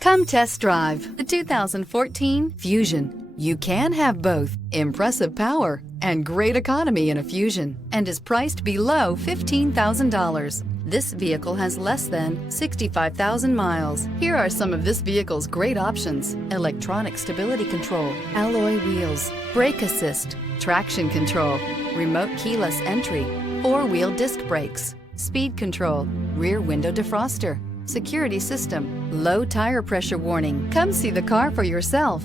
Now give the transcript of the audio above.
Come test drive the 2014 Fusion. You can have both impressive power and great economy in a Fusion, and is priced below $15,000. This vehicle has less than 65,000 miles. Here are some of this vehicle's great options: electronic stability control, alloy wheels, brake assist, traction control, remote keyless entry, four-wheel disc brakes, speed control, rear window defroster, security system, low tire pressure warning. Come see the car for yourself.